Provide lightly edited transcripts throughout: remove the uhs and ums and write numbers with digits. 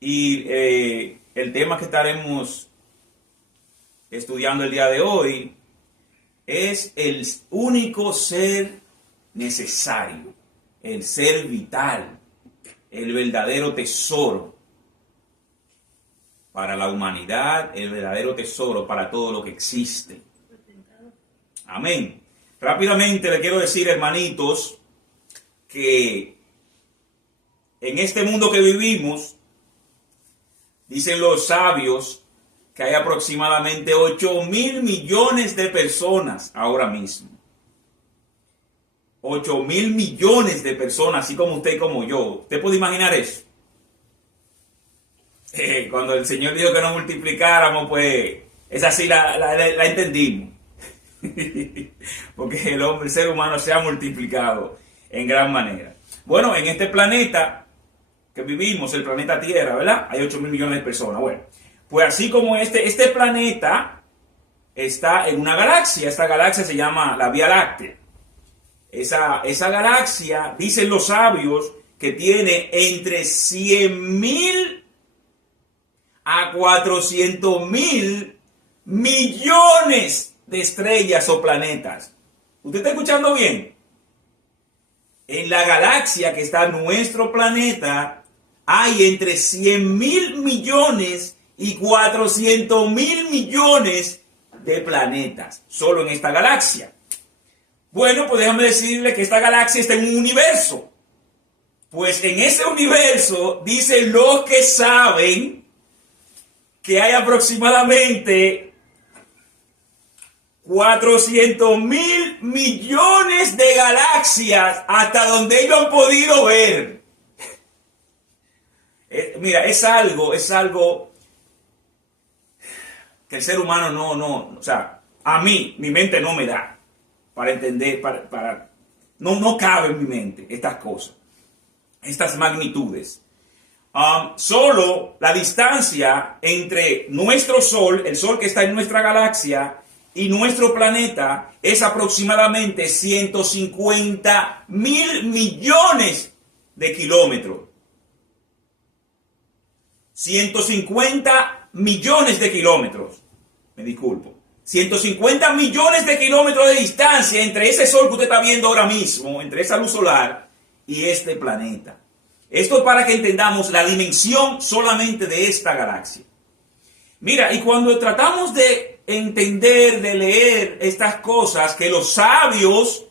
Y el tema que estaremos estudiando el día de hoy es el único ser necesario, el ser vital, el verdadero tesoro para la humanidad, el verdadero tesoro para todo lo que existe. Amén. Rápidamente le quiero decir, hermanitos, que en este mundo que vivimos, dicen los sabios que hay aproximadamente 8.000 millones de personas ahora mismo. 8.000 millones de personas, así como usted y como yo. ¿Usted puede imaginar eso? Cuando el Señor dijo que no multiplicáramos, pues es así la entendimos. Porque el ser humano se ha multiplicado en gran manera. Bueno, en este planeta que vivimos, el planeta Tierra, ¿verdad? Hay 8.000 millones de personas. Bueno, pues así como este planeta está en una galaxia. Esta galaxia se llama la Vía Láctea. Esa galaxia, dicen los sabios, que tiene entre 100.000 a 400.000 millones de estrellas o planetas. ¿Usted está escuchando bien? En la galaxia que está nuestro planeta hay entre 100.000 millones y 400.000 millones de planetas, solo en esta galaxia. Bueno, pues déjame decirle que esta galaxia está en un universo. Pues en ese universo, dicen los que saben, que hay aproximadamente 400.000 millones de galaxias hasta donde ellos han podido ver. Mira, es algo que el ser humano o sea, a mí, mi mente no me da para entender, no cabe en mi mente estas cosas, estas magnitudes. Solo la distancia entre nuestro Sol, el Sol que está en nuestra galaxia, y nuestro planeta es aproximadamente 150.000 millones de kilómetros. 150 millones de kilómetros. Me disculpo. 150 millones de kilómetros de distancia entre ese Sol que usted está viendo ahora mismo, entre esa luz solar y este planeta. Esto es para que entendamos la dimensión solamente de esta galaxia. Mira, y cuando tratamos de entender, de leer estas cosas que los sabios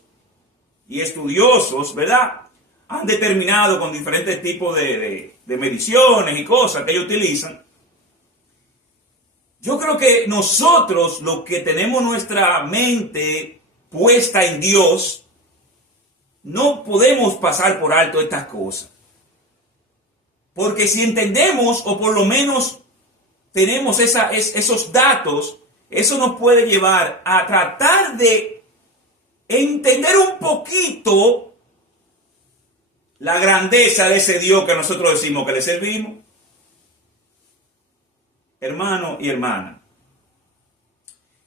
y estudiosos, ¿verdad?, han determinado con diferentes tipos de mediciones y cosas que ellos utilizan, yo creo que nosotros, los que tenemos nuestra mente puesta en Dios, no podemos pasar por alto estas cosas. Porque si entendemos, o por lo menos tenemos esos datos, eso nos puede llevar a tratar de entender un poquito la grandeza de ese Dios que nosotros decimos que le servimos. Hermano y hermana,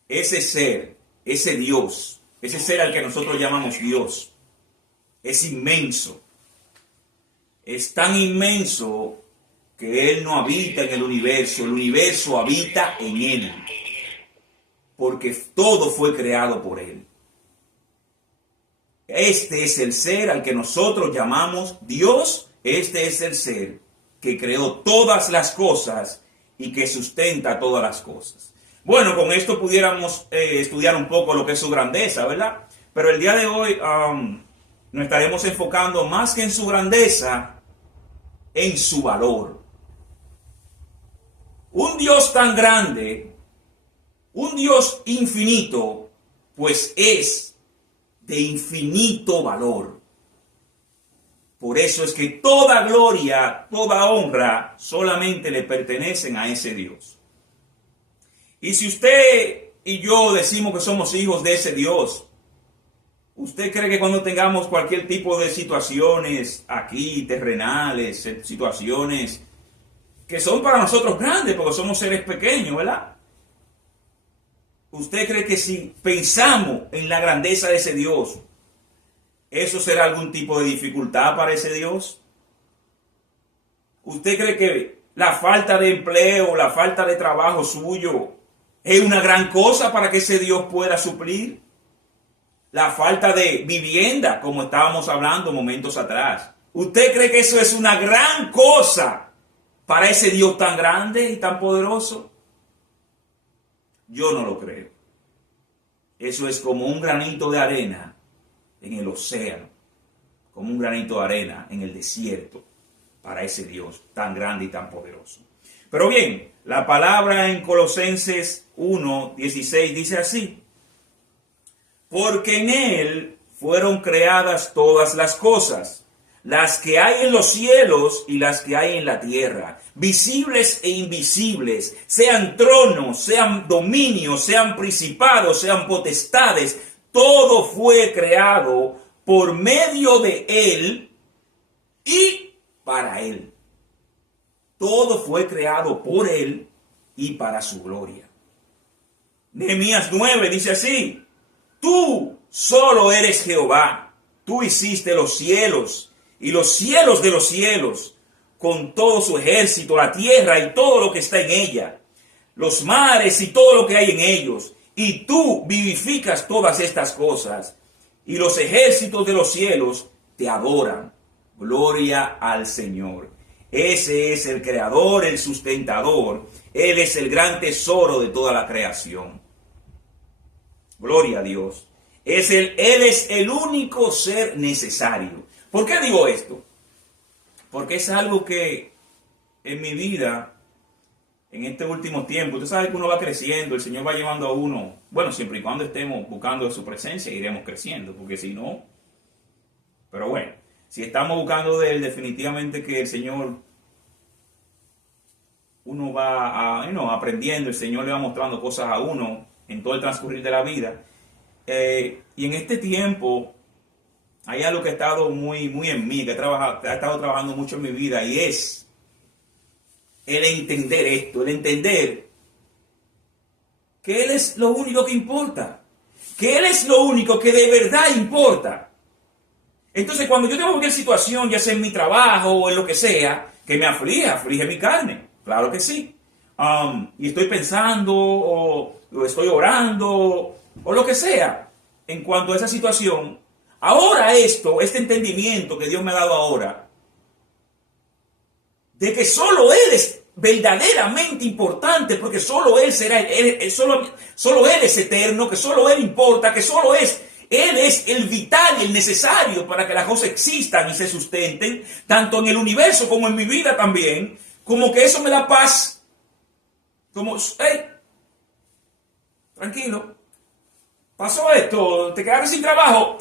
ese ser, ese Dios, ese ser al que nosotros llamamos Dios, es inmenso. Es tan inmenso que Él no habita en el universo habita en Él, porque todo fue creado por Él. Este es el ser al que nosotros llamamos Dios, este es el ser que creó todas las cosas y que sustenta todas las cosas. Bueno, con esto pudiéramos estudiar un poco lo que es su grandeza, ¿verdad? Pero el día de hoy nos estaremos enfocando más que en su grandeza, en su valor. Un Dios tan grande, un Dios infinito, pues es de infinito valor. Por eso es que toda gloria, toda honra solamente le pertenecen a ese Dios. Y si usted y yo decimos que somos hijos de ese Dios, ¿usted cree que cuando tengamos cualquier tipo de situaciones aquí, terrenales, situaciones que son para nosotros grandes, porque somos seres pequeños, ¿verdad? ¿Usted cree que si pensamos en la grandeza de ese Dios, eso será algún tipo de dificultad para ese Dios? ¿Usted cree que la falta de empleo, la falta de trabajo suyo, es una gran cosa para que ese Dios pueda suplir. La falta de vivienda, como estábamos hablando momentos atrás. ¿Usted cree que eso es una gran cosa para ese Dios tan grande y tan poderoso? Yo no lo creo. Eso es como un granito de arena en el océano, como un granito de arena en el desierto para ese Dios tan grande y tan poderoso. Pero bien, la palabra en Colosenses 1:16 dice así: porque en Él fueron creadas todas las cosas, las que hay en los cielos y las que hay en la tierra, visibles e invisibles, sean tronos, sean dominios, sean principados, sean potestades. Todo fue creado por medio de Él y para Él. Todo fue creado por Él y para su gloria. Nehemías 9 dice así: tú solo eres Jehová, tú hiciste los cielos y los cielos de los cielos, con todo su ejército, la tierra y todo lo que está en ella, los mares y todo lo que hay en ellos, y tú vivificas todas estas cosas, y los ejércitos de los cielos te adoran. Gloria al Señor. Ese es el creador, el sustentador. Él es el gran tesoro de toda la creación. Gloria a Dios. Él es el único ser necesario. ¿Por qué digo esto? Porque es algo que en mi vida, en este último tiempo, usted sabe que uno va creciendo, el Señor va llevando a uno, bueno, siempre y cuando estemos buscando de su presencia, iremos creciendo, porque si no, pero bueno, si estamos buscando de Él, definitivamente que el Señor, uno va aprendiendo, el Señor le va mostrando cosas a uno en todo el transcurrir de la vida. Y en este tiempo hay algo que ha estado muy en mí, que ha estado trabajando mucho en mi vida, y es el entender esto, el entender que Él es lo único que importa, que Él es lo único que de verdad importa. Entonces, cuando yo tengo cualquier situación, ya sea en mi trabajo o en lo que sea, que me aflige mi carne, claro que sí. Y estoy pensando o estoy orando o lo que sea en cuanto a esa situación. Ahora este entendimiento que Dios me ha dado ahora, de que solo Él es verdaderamente importante, porque solo Él será, solo Él es eterno, que solo Él importa, que Él es el vital y el necesario para que las cosas existan y se sustenten, tanto en el universo como en mi vida también, como que eso me da paz. Como, hey, tranquilo, pasó esto, te quedaste sin trabajo.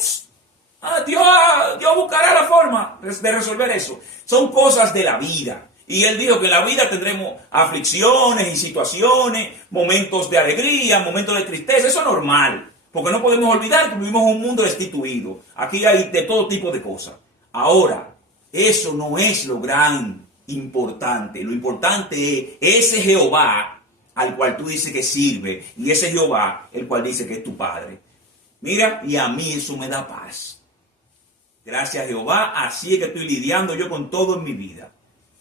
Dios buscará la forma de resolver eso. Son cosas de la vida. Y Él dijo que en la vida tendremos aflicciones y situaciones, momentos de alegría, momentos de tristeza. Eso es normal, porque no podemos olvidar que vivimos en un mundo destituido. Aquí hay de todo tipo de cosas. Ahora, eso no es lo gran importante. Lo importante es ese Jehová al cual tú dices que sirve, y ese Jehová el cual dice que es tu Padre. Mira, y a mí eso me da paz. Gracias a Jehová, así es que estoy lidiando yo con todo en mi vida.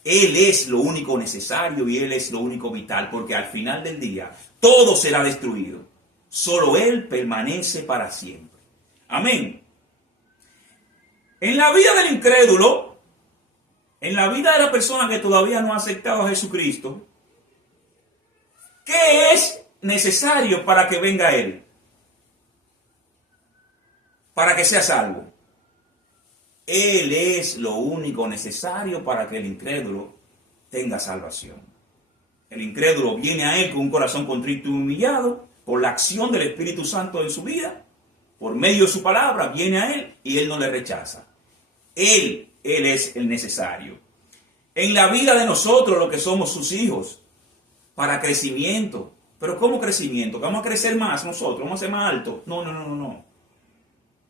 Él es lo único necesario y Él es lo único vital, porque al final del día todo será destruido. Solo Él permanece para siempre. Amén. En la vida del incrédulo, en la vida de la persona que todavía no ha aceptado a Jesucristo, ¿qué es necesario para que venga Él? Para que sea salvo. Él es lo único necesario para que el incrédulo tenga salvación. El incrédulo viene a Él con un corazón contrito y humillado, por la acción del Espíritu Santo en su vida, por medio de su palabra, viene a Él y Él no le rechaza. Él es el necesario. En la vida de nosotros, los que somos sus hijos, para crecimiento. ¿Pero cómo crecimiento? ¿Que vamos a crecer más nosotros? ¿Vamos a ser más altos? No.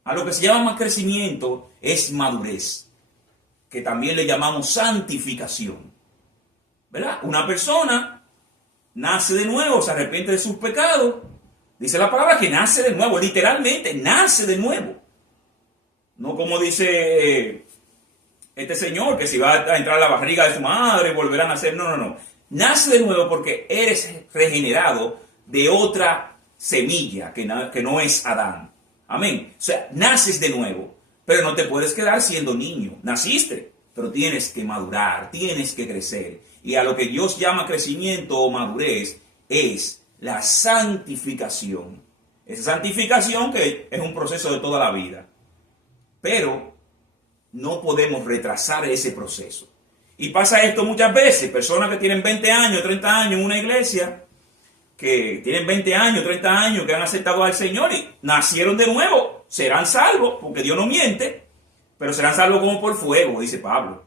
A lo que se llama más crecimiento es madurez, que también le llamamos santificación. ¿Verdad? Una persona nace de nuevo, se arrepiente de sus pecados. Dice la palabra que nace de nuevo, literalmente nace de nuevo. No como dice este señor que si va a entrar a la barriga de su madre, volverá a nacer. No, no, no. Nace de nuevo porque eres regenerado de otra semilla que no es Adán. Amén. O sea, naces de nuevo, pero no te puedes quedar siendo niño. Naciste, pero tienes que madurar, tienes que crecer. Y a lo que Dios llama crecimiento o madurez es la santificación. Esa santificación que es un proceso de toda la vida. Pero no podemos retrasar ese proceso. Y pasa esto muchas veces. Personas que tienen 20 años, 30 años en una iglesia, que tienen 20 años, 30 años, que han aceptado al Señor y nacieron de nuevo. Serán salvos, porque Dios no miente, pero serán salvos como por fuego, dice Pablo.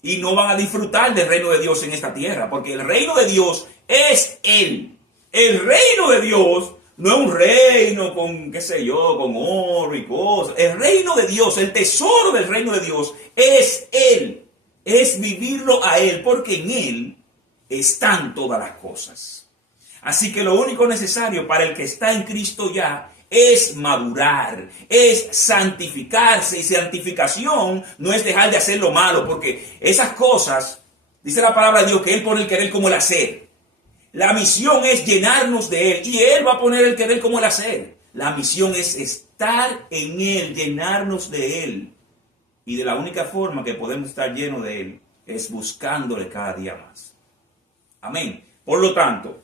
Y no van a disfrutar del reino de Dios en esta tierra, porque el reino de Dios es Él. El reino de Dios no es un reino con, qué sé yo, con oro y cosas. El reino de Dios, el tesoro del reino de Dios es Él. Es vivirlo a Él, porque en Él están todas las cosas. Así que lo único necesario para el que está en Cristo ya es madurar, es santificarse. Y santificación no es dejar de hacer lo malo, porque esas cosas, dice la palabra de Dios, que Él pone el querer como el hacer. La misión es llenarnos de Él, y Él va a poner el querer como el hacer. La misión es estar en Él, llenarnos de Él. Y de la única forma que podemos estar llenos de Él es buscándole cada día más. Amén. Por lo tanto,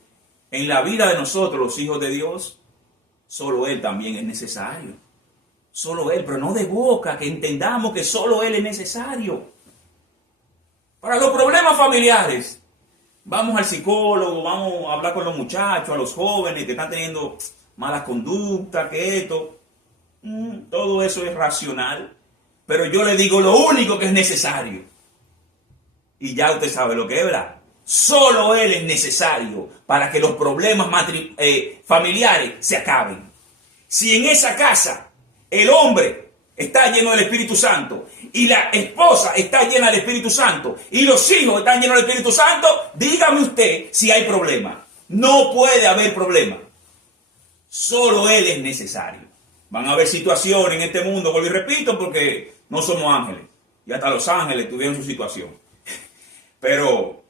en la vida de nosotros, los hijos de Dios, solo Él también es necesario. Solo Él, pero no de boca, que entendamos que solo Él es necesario. Para los problemas familiares, vamos al psicólogo, vamos a hablar con los muchachos, a los jóvenes que están teniendo malas conductas, que esto. Todo eso es racional. Pero yo le digo lo único que es necesario. Y ya usted sabe lo que es, ¿verdad? Solo Él es necesario para que los problemas familiares se acaben. Si en esa casa el hombre está lleno del Espíritu Santo y la esposa está llena del Espíritu Santo y los hijos están llenos del Espíritu Santo, dígame usted si hay problema. No puede haber problema. Solo Él es necesario. Van a haber situaciones en este mundo, vuelvo y repito, porque no somos ángeles. Y hasta los ángeles tuvieron su situación. Pero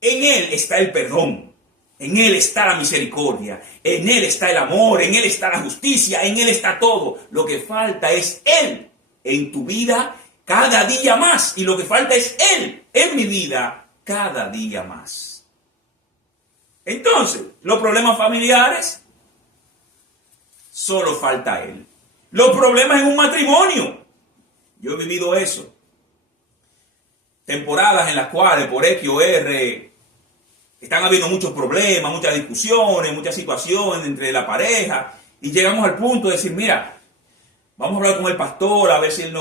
en Él está el perdón. En Él está la misericordia. En Él está el amor. En Él está la justicia. En Él está todo. Lo que falta es Él en tu vida cada día más. Y lo que falta es Él en mi vida cada día más. Entonces, los problemas familiares, solo falta Él. Los problemas en un matrimonio. Yo he vivido eso. Temporadas en las cuales por X o R están habiendo muchos problemas, muchas discusiones, muchas situaciones entre la pareja. Y llegamos al punto de decir, mira, vamos a hablar con el pastor a ver si él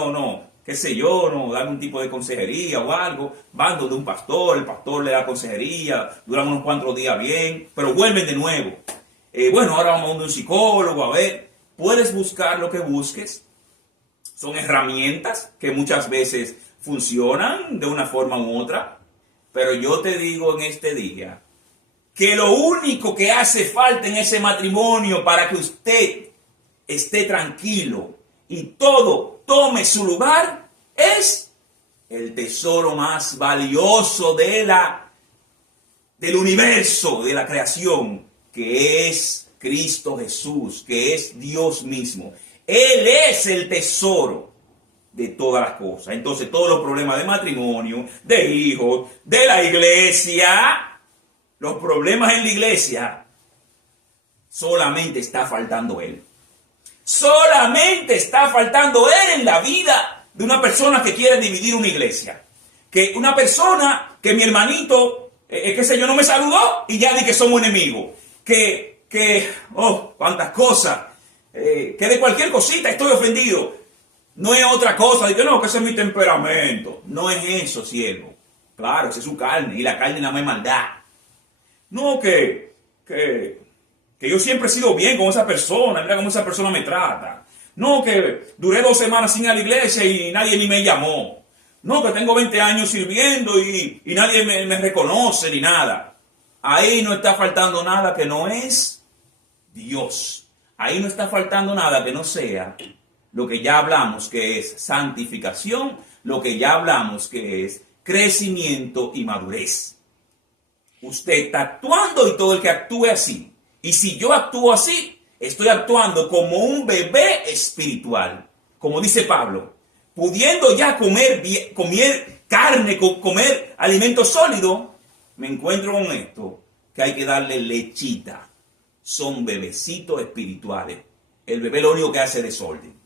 qué sé yo, darle un tipo de consejería o algo. Van donde un pastor, el pastor le da consejería, duran unos cuantos días bien, pero vuelven de nuevo. Bueno, ahora vamos a donde un psicólogo, a ver. Puedes buscar lo que busques. Son herramientas que muchas veces funcionan de una forma u otra. Pero yo te digo en este día que lo único que hace falta en ese matrimonio para que usted esté tranquilo y todo tome su lugar es el tesoro más valioso del universo, de la creación, que es Cristo Jesús, que es Dios mismo. Él es el tesoro de todas las cosas. Entonces, todos los problemas de matrimonio, de hijos, de la iglesia, los problemas en la iglesia, solamente está faltando Él. Solamente está faltando Él en la vida de una persona que quiere dividir una iglesia. Que una persona que mi hermanito, qué sé yo, no me saludó y ya di que somos enemigos. Cuántas cosas. Que de cualquier cosita estoy ofendido. No es otra cosa, de que no, que ese es mi temperamento. No es eso, siervo. Claro, esa es su carne, y la carne nada más es maldad. No, que yo siempre he sido bien con esa persona, mira cómo esa persona me trata. No, que duré 2 semanas sin ir a la iglesia y nadie ni me llamó. No, que tengo 20 años sirviendo y nadie me reconoce ni nada. Ahí no está faltando nada que no es Dios. Ahí no está faltando nada que no sea lo que ya hablamos que es santificación, lo que ya hablamos que es crecimiento y madurez. Usted está actuando y todo el que actúe así. Y si yo actúo así, estoy actuando como un bebé espiritual. Como dice Pablo, pudiendo ya comer carne, comer alimento sólido, me encuentro con esto, que hay que darle lechita. Son bebecitos espirituales. El bebé lo único que hace es desorden.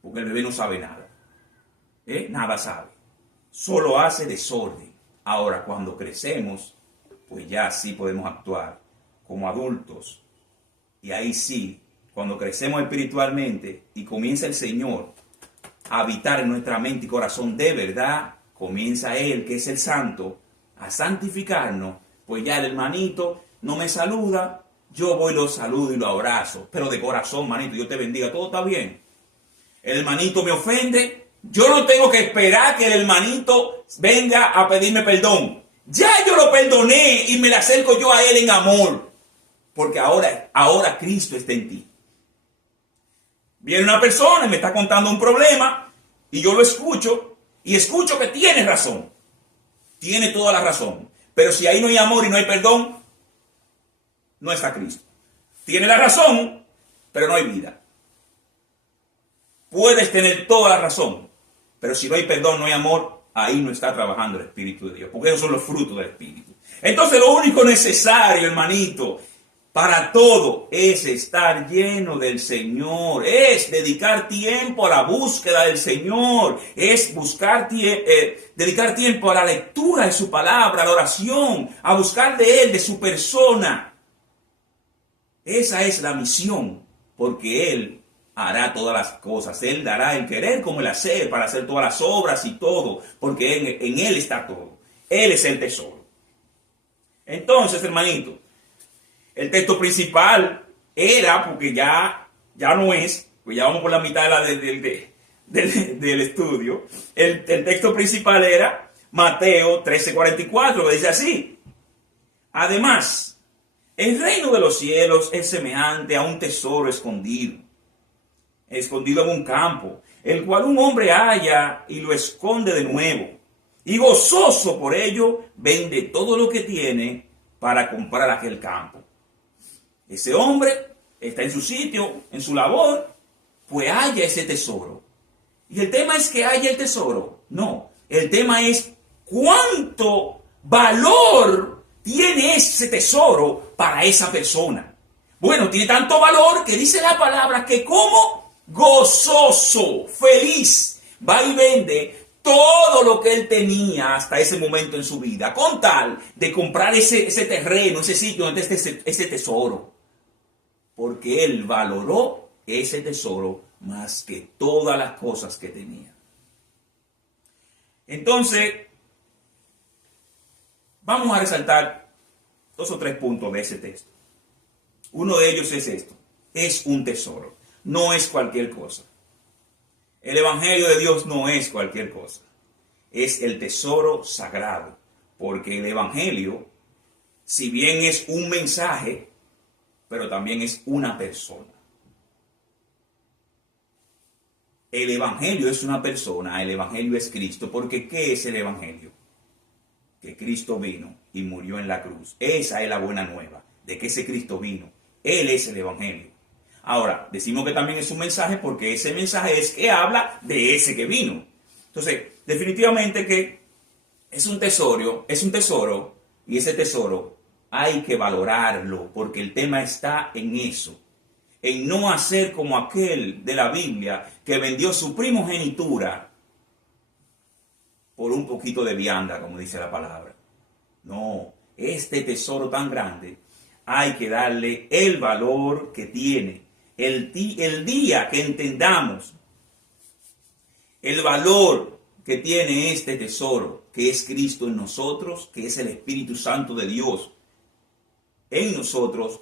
Porque el bebé no sabe nada. Nada sabe. Solo hace desorden. Ahora, cuando crecemos, pues ya sí podemos actuar como adultos. Y ahí sí, cuando crecemos espiritualmente y comienza el Señor a habitar en nuestra mente y corazón de verdad, comienza Él, que es el Santo, a santificarnos, pues ya el hermanito no me saluda, yo voy, lo saludo y lo abrazo, pero de corazón, manito, Dios te bendiga, todo está bien. El hermanito me ofende, yo no tengo que esperar que el hermanito venga a pedirme perdón. Ya yo lo perdoné y me le acerco yo a él en amor, porque ahora Cristo está en ti. Viene una persona y me está contando un problema y yo lo escucho y escucho que tiene razón. Tiene toda la razón. Pero si ahí no hay amor y no hay perdón, no está Cristo. Tiene la razón, pero no hay vida. Puedes tener toda la razón, pero si no hay perdón, no hay amor, ahí no está trabajando el Espíritu de Dios, porque esos son los frutos del Espíritu. Entonces lo único necesario, hermanito, para todo es estar lleno del Señor, es dedicar tiempo a la búsqueda del Señor, es dedicar tiempo a la lectura de su palabra, a la oración, a buscar de Él, de su persona. Esa es la misión, porque Él hará todas las cosas. Él dará el querer como el hacer para hacer todas las obras y todo, porque en Él está todo. Él es el tesoro. Entonces, hermanito, el texto principal era, porque ya no es, pues ya vamos por la mitad del estudio, el texto principal era Mateo 13:44, que dice así: además, el reino de los cielos es semejante a un tesoro escondido en un campo, el cual un hombre halla y lo esconde de nuevo, y gozoso por ello vende todo lo que tiene para comprar aquel campo. Ese hombre está en su sitio, en su labor, pues halla ese tesoro. Y el tema es que haya el tesoro. No, el tema es cuánto valor tiene ese tesoro para esa persona. Bueno, tiene tanto valor que dice la palabra que como gozoso, feliz, va y vende todo lo que él tenía hasta ese momento en su vida, con tal de comprar ese terreno, ese sitio donde está ese tesoro. Porque él valoró ese tesoro más que todas las cosas que tenía. Entonces, vamos a resaltar 2 o 3 puntos de ese texto. Uno de ellos es esto: es un tesoro, no es cualquier cosa. El Evangelio de Dios no es cualquier cosa, es el tesoro sagrado, porque el Evangelio, si bien es un mensaje, pero también es una persona. El Evangelio es una persona, el Evangelio es Cristo, porque ¿qué es el Evangelio? Que Cristo vino y murió en la cruz. Esa es la buena nueva, de que ese Cristo vino. Él es el Evangelio. Ahora, decimos que también es un mensaje porque ese mensaje es que habla de ese que vino. Entonces, definitivamente que es un tesoro, y ese tesoro hay que valorarlo, porque el tema está en eso, en no hacer como aquel de la Biblia que vendió su primogenitura por un poquito de vianda, como dice la palabra. No, este tesoro tan grande hay que darle el valor que tiene. El día que entendamos el valor que tiene este tesoro, que es Cristo en nosotros, que es el Espíritu Santo de Dios en nosotros,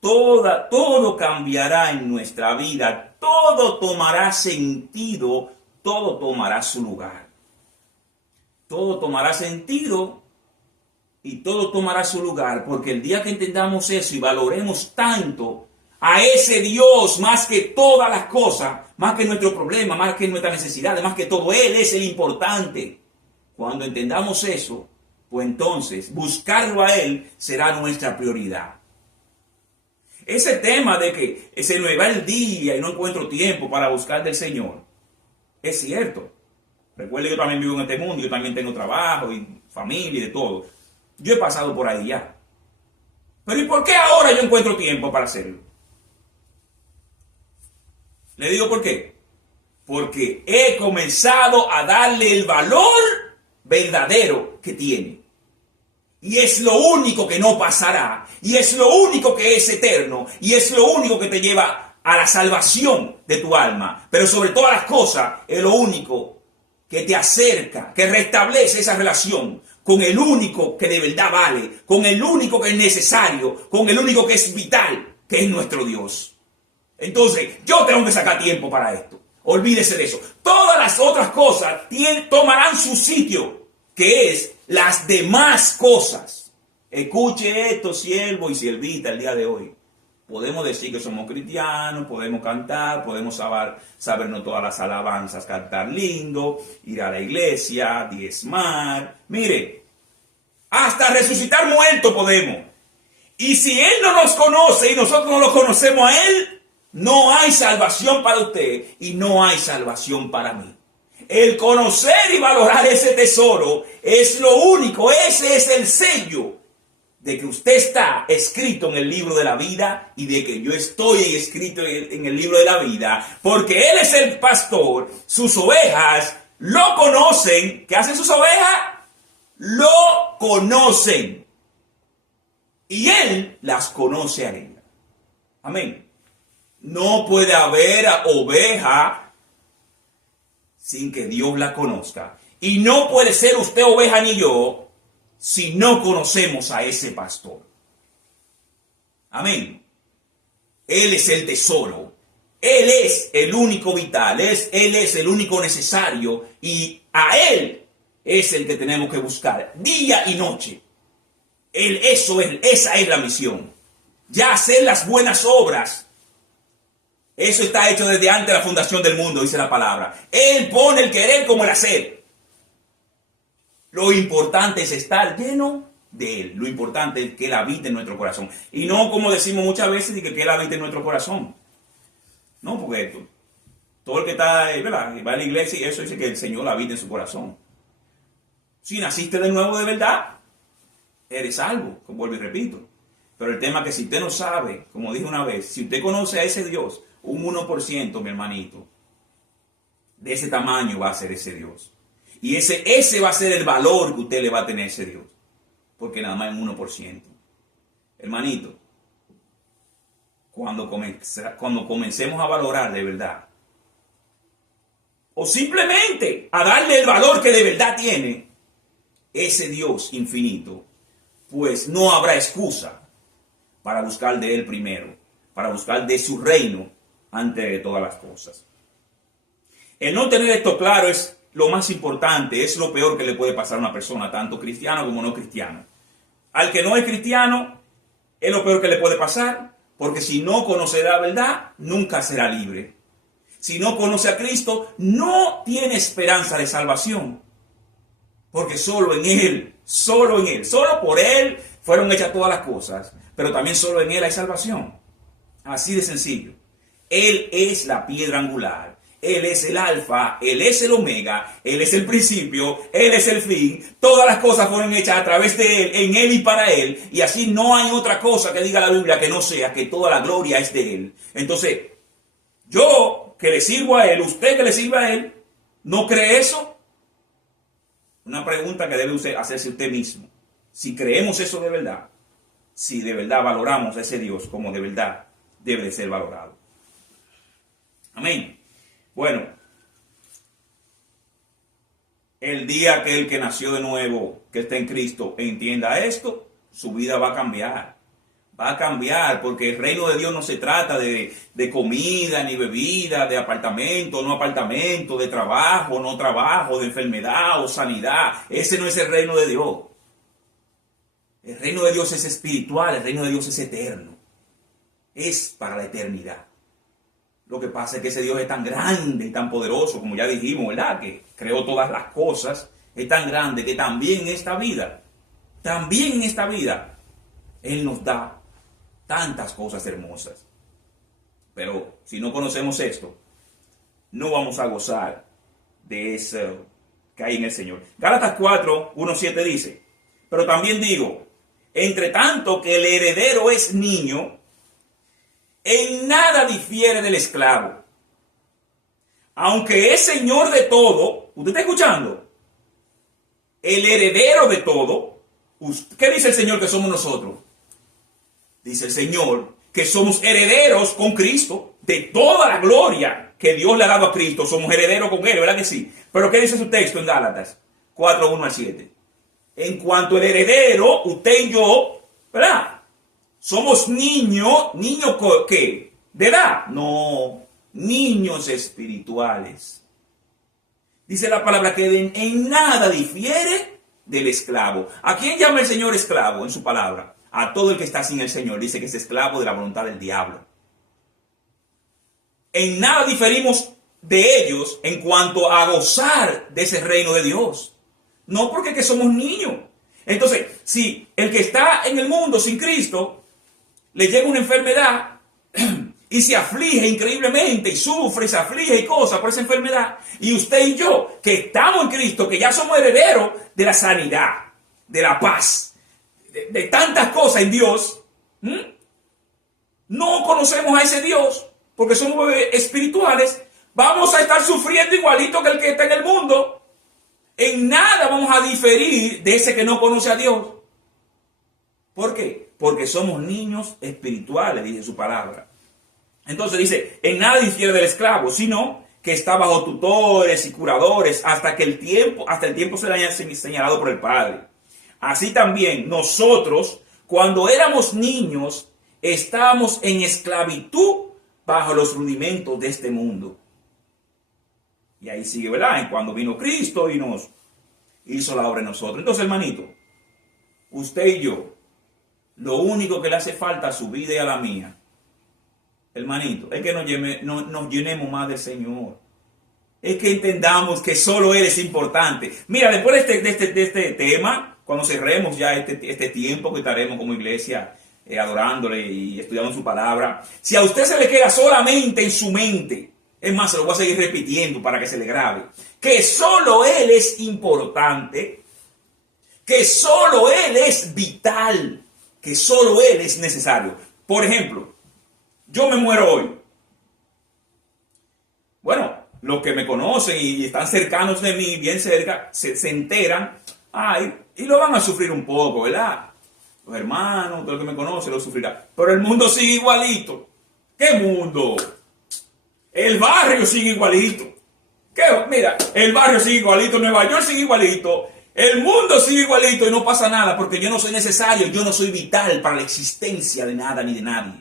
todo cambiará en nuestra vida, todo tomará sentido, todo tomará su lugar. Todo tomará sentido y todo tomará su lugar, porque el día que entendamos eso y valoremos tanto a ese Dios más que todas las cosas, más que nuestro problema, más que nuestra necesidad, más que todo, Él es el importante. Cuando entendamos eso, pues entonces buscarlo a Él será nuestra prioridad. Ese tema de que se me va el día y no encuentro tiempo para buscar del Señor, es cierto. Recuerde que yo también vivo en este mundo, yo también tengo trabajo y familia y de todo. Yo he pasado por ahí ya. Pero ¿y por qué ahora yo encuentro tiempo para hacerlo? Le digo por qué. Porque he comenzado a darle el valor verdadero que tiene. Y es lo único que no pasará. Y es lo único que es eterno. Y es lo único que te lleva a la salvación de tu alma. Pero sobre todas las cosas, es lo único que te acerca, que restablece esa relación con el único que de verdad vale, con el único que es necesario, con el único que es vital, que es nuestro Dios. Entonces, yo tengo que sacar tiempo para esto. Olvídese de eso. Todas las otras cosas tomarán su sitio, que es las demás cosas. Escuche esto, siervo y siervita, el día de hoy. Podemos decir que somos cristianos, podemos cantar, podemos sabernos todas las alabanzas, cantar lindo, ir a la iglesia, diezmar. Mire, hasta resucitar muertos podemos. Y si Él no nos conoce y nosotros no lo conocemos a Él, no hay salvación para usted y no hay salvación para mí. El conocer y valorar ese tesoro es lo único, ese es el sello de que usted está escrito en el libro de la vida y de que yo estoy escrito en el libro de la vida, porque Él es el pastor, sus ovejas lo conocen. ¿Qué hacen sus ovejas? Lo conocen. Y Él las conoce a ellas. Amén. No puede haber oveja sin que Dios la conozca. Y no puede ser usted oveja ni yo si no conocemos a ese pastor. Amén. Él es el tesoro. Él es el único vital. Él es el único necesario. Y a Él es el que tenemos que buscar día y noche. Esa es la misión. Ya hacer las buenas obras. Eso está hecho desde antes de la fundación del mundo, dice la palabra. Él pone el querer como el hacer. Lo importante es estar lleno de Él. Lo importante es que Él habite en nuestro corazón. Y no como decimos muchas veces, que Él habite en nuestro corazón. No, porque todo el que está, ¿verdad?, va a la iglesia y eso dice que el Señor habite en su corazón. Si naciste de nuevo de verdad, eres salvo, como vuelvo y repito. Pero el tema es que si usted no sabe, como dije una vez, si usted conoce a ese Dios, un 1%, mi hermanito, de ese tamaño va a ser ese Dios. Y ese va a ser el valor que usted le va a tener a ese Dios. Porque nada más es un 1%. Hermanito, cuando comencemos a valorar de verdad, o simplemente a darle el valor que de verdad tiene ese Dios infinito, pues no habrá excusa para buscar de Él primero, para buscar de su reino antes de todas las cosas. El no tener esto claro es lo más importante, es lo peor que le puede pasar a una persona, tanto cristiano como no cristiano. Al que no es cristiano, es lo peor que le puede pasar, porque si no conoce la verdad, nunca será libre. Si no conoce a Cristo, no tiene esperanza de salvación. Porque solo en Él, solo por Él fueron hechas todas las cosas, pero también solo en Él hay salvación. Así de sencillo. Él es la piedra angular. Él es el alfa, Él es el omega, Él es el principio, Él es el fin. Todas las cosas fueron hechas a través de Él, en Él y para Él. Y así no hay otra cosa que diga la Biblia que no sea que toda la gloria es de Él. Entonces, yo que le sirvo a Él, usted que le sirve a Él, ¿no cree eso? Una pregunta que debe usted hacerse usted mismo. Si creemos eso de verdad, si de verdad valoramos a ese Dios como de verdad debe de ser valorado. Amén. Bueno, el día que el que nació de nuevo, que está en Cristo, entienda esto, su vida va a cambiar. Va a cambiar, porque el reino de Dios no se trata de comida, ni bebida, de apartamento, no apartamento, de trabajo, no trabajo, de enfermedad o sanidad. Ese no es el reino de Dios. El reino de Dios es espiritual, el reino de Dios es eterno. es para la eternidad. Lo que pasa es que ese Dios es tan grande y tan poderoso, como ya dijimos, ¿verdad? Que creó todas las cosas, es tan grande que también en esta vida, Él nos da tantas cosas hermosas. Pero si no conocemos esto, no vamos a gozar de eso que hay en el Señor. Gálatas 4, 1, 7 dice, pero también digo, entre tanto que el heredero es niño, en nada difiere del esclavo. Aunque es señor de todo, ¿usted está escuchando? El heredero de todo. ¿Qué dice el Señor que somos nosotros? Dice el Señor que somos herederos con Cristo de toda la gloria que Dios le ha dado a Cristo. Somos herederos con Él, ¿verdad que sí? Pero ¿qué dice su texto en Gálatas 4, 1 al 7? En cuanto al heredero, usted y yo, ¿verdad? Somos niños ¿qué? ¿De edad? No, niños espirituales. Dice la palabra que en nada difiere del esclavo. ¿A quién llama el Señor esclavo en su palabra? A todo el que está sin el Señor. Dice que es esclavo de la voluntad del diablo. En nada diferimos de ellos en cuanto a gozar de ese reino de Dios. No porque que somos niños. Entonces, si el que está en el mundo sin Cristo le llega una enfermedad y se aflige increíblemente y sufre y se aflige y cosas por esa enfermedad, y usted y yo, que estamos en Cristo, que ya somos herederos de la sanidad, de la paz, de tantas cosas en Dios, no conocemos a ese Dios porque somos espirituales, vamos a estar sufriendo igualito que el que está en el mundo. En nada vamos a diferir de ese que no conoce a Dios. ¿Por qué? Porque somos niños espirituales, dice su palabra. Entonces dice, en nada difiere del esclavo, sino que está bajo tutores y curadores hasta el tiempo se le haya señalado por el Padre. Así también nosotros, cuando éramos niños, estábamos en esclavitud bajo los rudimentos de este mundo. Y ahí sigue, ¿verdad? En cuando vino Cristo y nos hizo la obra en nosotros. Entonces, hermanito, usted y yo, lo único que le hace falta a su vida y a la mía, hermanito, es que nos llenemos más del Señor. Es que entendamos que solo Él es importante. Mira, después de este tema, cuando cerremos ya este tiempo que estaremos como iglesia adorándole y estudiando su palabra, si a usted se le queda solamente en su mente, es más, se lo voy a seguir repitiendo para que se le grabe, que solo Él es importante, que solo Él es vital, que solo Él es necesario. Por ejemplo, yo me muero hoy. Bueno, los que me conocen y están cercanos de mí, bien cerca, se enteran, y lo van a sufrir un poco, ¿verdad? Los hermanos, todo el que me conoce lo sufrirá. Pero el mundo sigue igualito. ¿Qué mundo? El barrio sigue igualito. Mira, el barrio sigue igualito, Nueva York sigue igualito, el mundo sigue igualito y no pasa nada porque yo no soy necesario, yo no soy vital para la existencia de nada ni de nadie.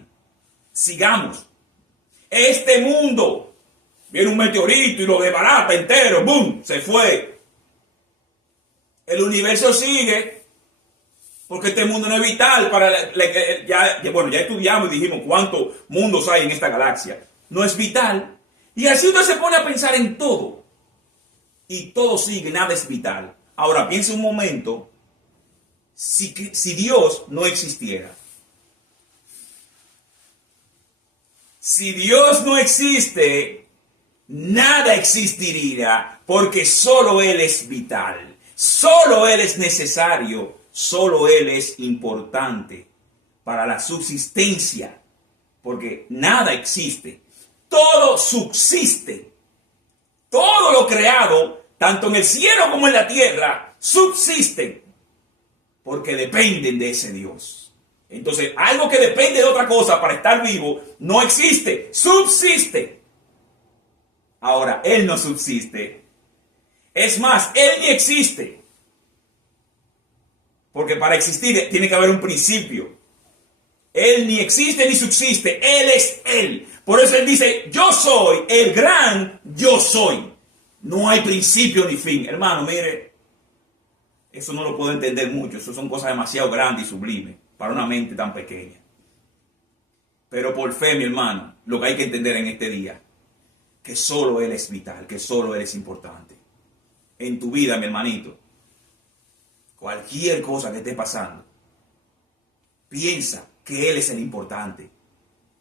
Sigamos. Este mundo, viene un meteorito y lo desbarata entero, ¡boom! Se fue. El universo sigue porque este mundo no es vital para ya estudiamos y dijimos cuántos mundos hay en esta galaxia. No es vital. Y así usted se pone a pensar en todo. Y todo sigue, nada es vital. Ahora piense un momento, si Dios no existiera. Si Dios no existe, nada existiría, porque solo Él es vital. Solo Él es necesario. Solo Él es importante para la subsistencia. Porque nada existe. Todo subsiste. Todo lo creado, tanto en el cielo como en la tierra, subsisten. Porque dependen de ese Dios. Entonces, algo que depende de otra cosa para estar vivo, no existe, subsiste. Ahora, Él no subsiste. Es más, Él ni existe. Porque para existir tiene que haber un principio. Él ni existe ni subsiste. Él es Él. Por eso Él dice, yo soy el gran yo soy. No hay principio ni fin. Hermano, mire, eso no lo puedo entender mucho. Eso son cosas demasiado grandes y sublimes para una mente tan pequeña. Pero por fe, mi hermano, lo que hay que entender en este día, que solo Él es vital, que solo Él es importante. En tu vida, mi hermanito, cualquier cosa que esté pasando, piensa que Él es el importante.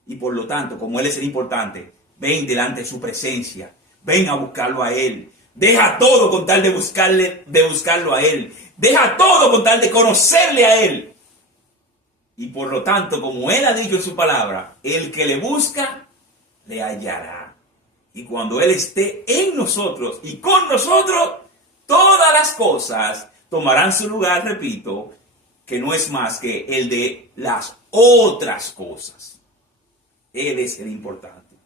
Y por lo tanto, como Él es el importante, ven delante de su presencia, ven a buscarlo a Él. Deja todo con tal de buscarlo a Él. Deja todo con tal de conocerle a Él. Y por lo tanto, como Él ha dicho en su palabra, el que le busca, le hallará. Y cuando Él esté en nosotros y con nosotros, todas las cosas tomarán su lugar, repito, que no es más que el de las otras cosas. Él es el importante.